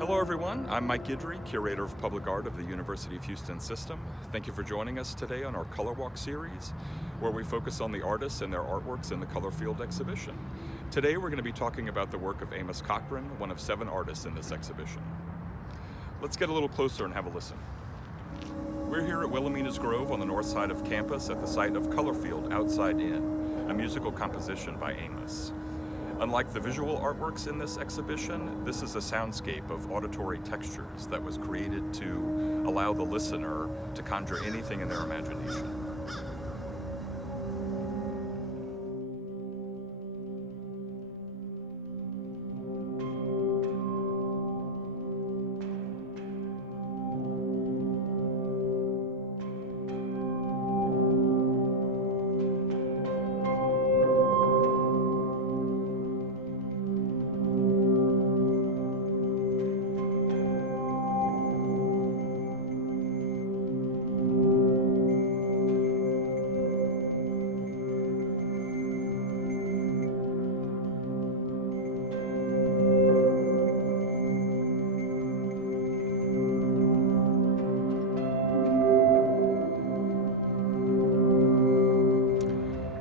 Hello everyone, I'm Mike Guidry, Curator of Public Art of the University of Houston System. Thank you for joining us today on our Color Walk series, where we focus on the artists and their artworks in the Color Field exhibition. Today we're going to be talking about the work of Amos Cochran, one of 7 artists in this exhibition. Let's get a little closer and have a listen. We're here at Wilhelmina's Grove on the north side of campus at the site of Color Field Outside In, a musical composition by Amos. Unlike the visual artworks in this exhibition, this is a soundscape of auditory textures that was created to allow the listener to conjure anything in their imagination.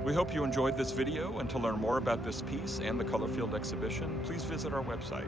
We hope you enjoyed this video, and to learn more about this piece and the Color Field exhibition, please visit our website.